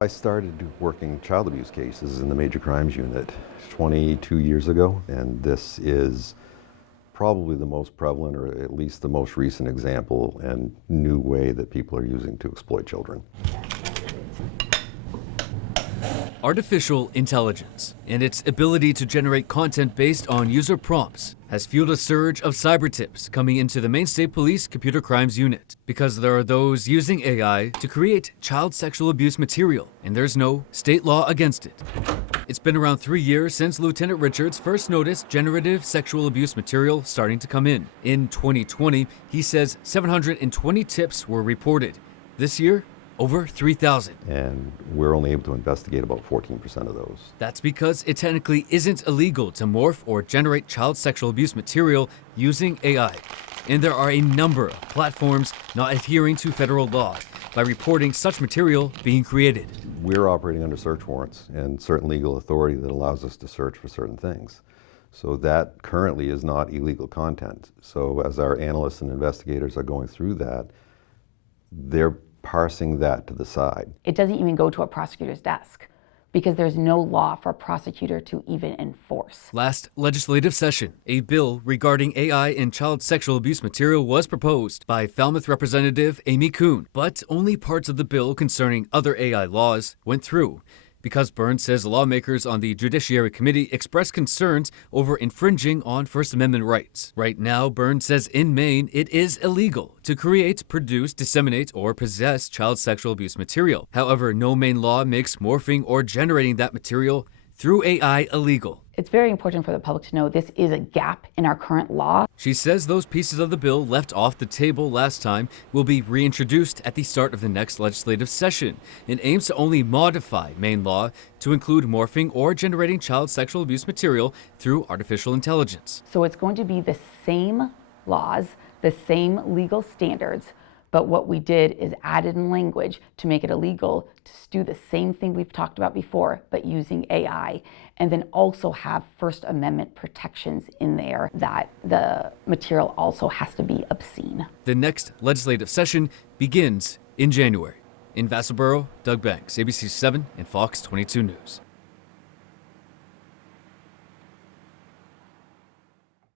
I started working child abuse cases in the Major Crimes Unit 22 years ago, and this is probably the most prevalent, or at least the most recent example and new way that people are using to exploit children. Artificial intelligence and its ability to generate content based on user prompts has fueled a surge of cyber tips coming into the Maine State Police Computer Crimes Unit because there are those using AI to create child sexual abuse material, and there's no state law against it. It's been around 3 years since Lieutenant Richards first noticed generative sexual abuse material starting to come in. In 2020, he says 720 tips were reported. This year, over 3,000. And we're only able to investigate about 14% of those. That's because it technically isn't illegal to morph or generate child sexual abuse material using AI. And there are a number of platforms not adhering to federal law by reporting such material being created. We're operating under search warrants and certain legal authority that allows us to search for certain things. So that currently is not illegal content. So as our analysts and investigators are going through that, they're parsing that to the side. It doesn't even go to a prosecutor's desk because there's no law for a prosecutor to even enforce. Last legislative session, a bill regarding AI and child sexual abuse material was proposed by Falmouth Representative Amy Kuhn, but only parts of the bill concerning other AI laws went through, because Burns says lawmakers on the Judiciary Committee expressed concerns over infringing on First Amendment rights. Right now, Burns says in Maine, it is illegal to create, produce, disseminate, or possess child sexual abuse material. However, no Maine law makes morphing or generating that material through AI illegal. It's very important for the public to know this is a gap in our current law. She says those pieces of the bill left off the table last time will be reintroduced at the start of the next legislative session and aims to only modify Maine law to include morphing or generating child sexual abuse material through artificial intelligence. So it's going to be the same laws, the same legal standards, but what we did is added in language to make it illegal to do the same thing we've talked about before, but using AI, and then also have First Amendment protections in there that the material also has to be obscene. The next legislative session begins in January. In Vassalboro, Doug Banks, ABC 7 and Fox 22 News.